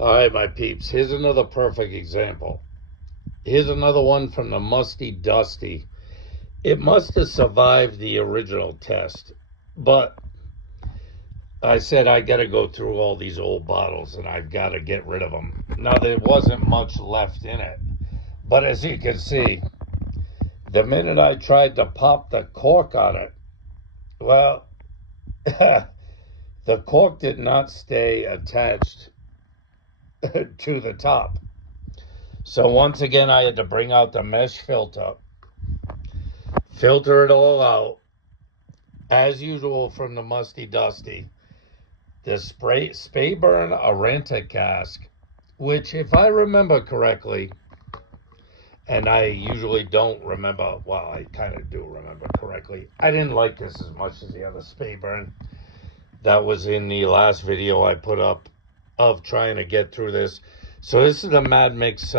All right, my peeps, here's another perfect example. Here's another one from the Musty Dusty. It must have survived the original test, but I said I got to go through all these old bottles and I've got to get rid of them. Now, there wasn't much left in it, but as you can see, the minute I tried to pop the cork on it, well, the cork did not stay attached to the top. So once again, I had to bring out the mesh filter, filter it all out, as usual from the Musty Dusty. The Speyburn Arranta cask, which, if I remember correctly, and I usually don't remember, well, I kind of do remember correctly, I didn't like this as much as the other Speyburn. That was in the last video I put up of trying to get through this. So this is the Mad Mix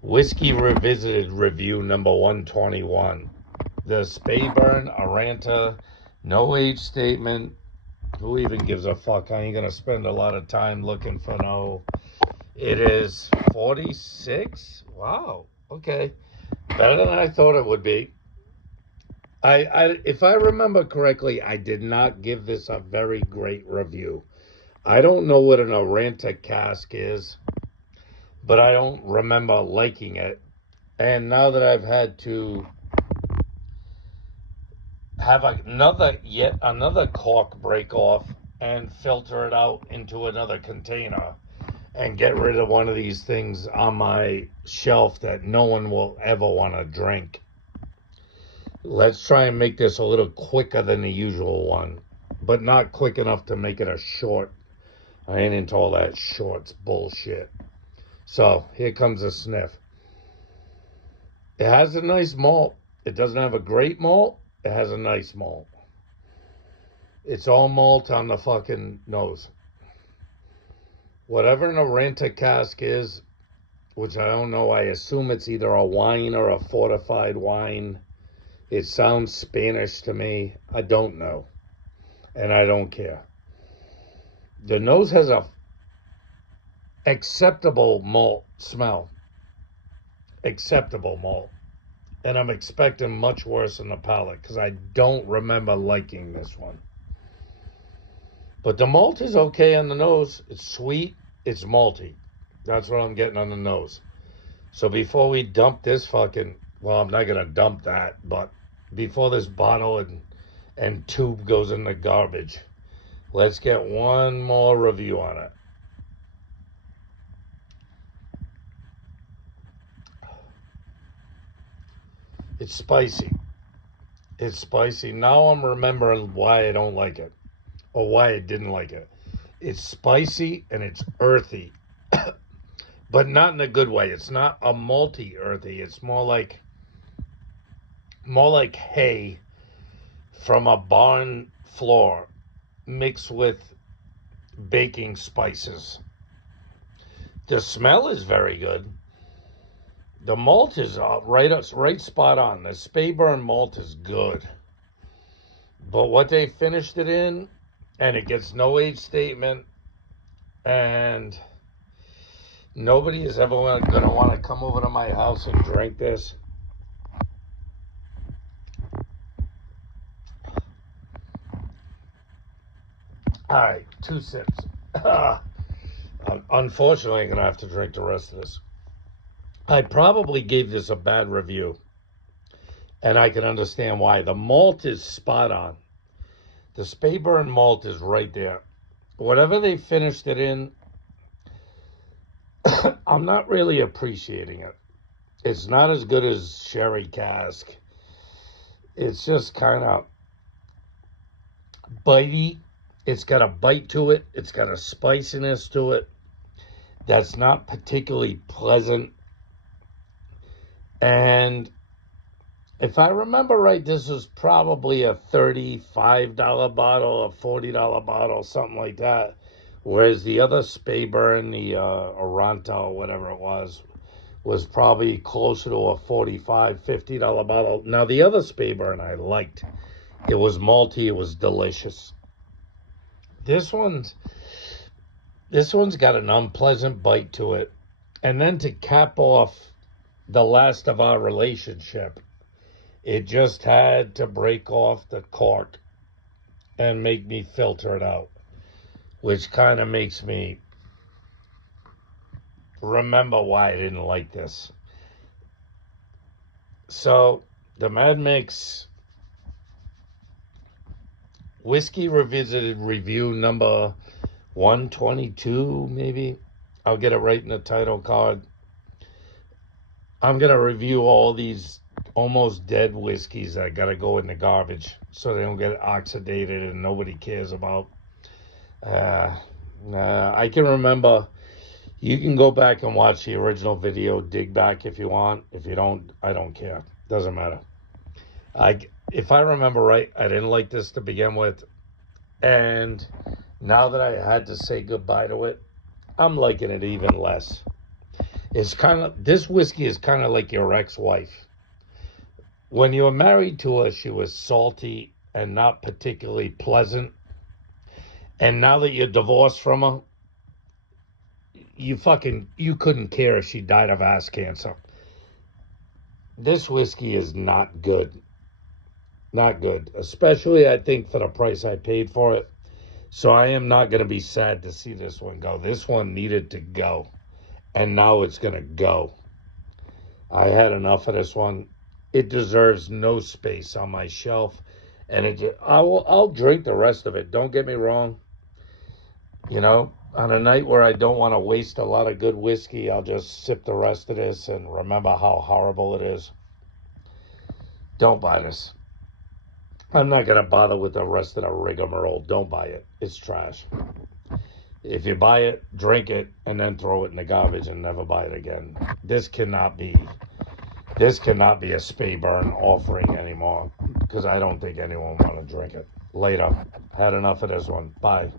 Whiskey Revisited review number 121. The Speyburn Arranta, no age statement. Who even gives a fuck? I ain't gonna spend a lot of time looking for no. It is 46. Wow. Okay. Better than I thought it would be. If I remember correctly, I did not give this a very great review. I don't know what an Arranta cask is, but I don't remember liking it. And now that I've had to have yet another cork break off and filter it out into another container and get rid of one of these things on my shelf that no one will ever want to drink. Let's try and make this a little quicker than the usual one, but not quick enough to make it a short. I ain't into all that shorts bullshit. So here comes a sniff. It has a nice malt. It doesn't have a great malt. It has a nice malt. It's all malt on the fucking nose. Whatever an Arranta cask is, which I don't know, I assume it's either a wine or a fortified wine. It sounds Spanish to me. I don't know. And I don't care. The nose has a acceptable malt smell. Acceptable malt. And I'm expecting much worse in the palate because I don't remember liking this one. But the malt is okay on the nose. It's sweet. It's malty. That's what I'm getting on the nose. So before we dump this fucking... Well, I'm not going to dump that. But before this bottle and tube goes in the garbage, let's get one more review on it. It's spicy. It's spicy. Now I'm remembering why I don't like it. Or why I didn't like it. It's spicy and it's earthy. But not in a good way. It's not a malty earthy. It's more like hay from a barn floor mixed with baking spices. The smell is very good. The malt is right spot on. The Speyburn malt is good. But what they finished it in, and it gets no age statement, and nobody is ever going to want to come over to my house and drink this. All right, 2 sips. Unfortunately, I'm going to have to drink the rest of this. I probably gave this a bad review, and I can understand why. The malt is spot on. The Speyburn malt is right there. Whatever they finished it in, I'm not really appreciating it. It's not as good as sherry cask. It's just kind of bitey. It's got a bite to it. It's got a spiciness to it that's not particularly pleasant. And if I remember right, this was probably a $35 bottle, a $40 bottle, something like that. Whereas the other Speyburn, the Arranta or whatever it was probably closer to a $45, $50 bottle. Now, the other Speyburn I liked. It was malty. It was delicious. This one's This one's got an unpleasant bite to it. And then to cap off the last of our relationship, it just had to break off the cork and make me filter it out, which kind of makes me remember why I didn't like this. So, the Mad Mix Whiskey Revisited review number 122, maybe. I'll get it right in the title card. I'm going to review all these almost dead whiskeys that got to go in the garbage so they don't get oxidated and nobody cares about. I can remember. You can go back and watch the original video, dig back if you want. If you don't, I don't care. Doesn't matter. If I remember right, I didn't like this to begin with. And now that I had to say goodbye to it, I'm liking it even less. This whiskey is kind of like your ex-wife. When you were married to her, she was salty and not particularly pleasant. And now that you're divorced from her, you couldn't care if she died of ass cancer. This whiskey is not good. Not good. Especially, I think, for the price I paid for it. So I am not going to be sad to see this one go. This one needed to go. And now it's going to go. I had enough of this one. It deserves no space on my shelf. And I'll drink the rest of it. Don't get me wrong. You know, on a night where I don't want to waste a lot of good whiskey, I'll just sip the rest of this and remember how horrible it is. Don't buy this. I'm not going to bother with the rest of the rigmarole. Don't buy it. It's trash. If you buy it, drink it, and then throw it in the garbage and never buy it again. This cannot be a Speyburn offering anymore because I don't think anyone want to drink it. Later. Had enough of this one. Bye.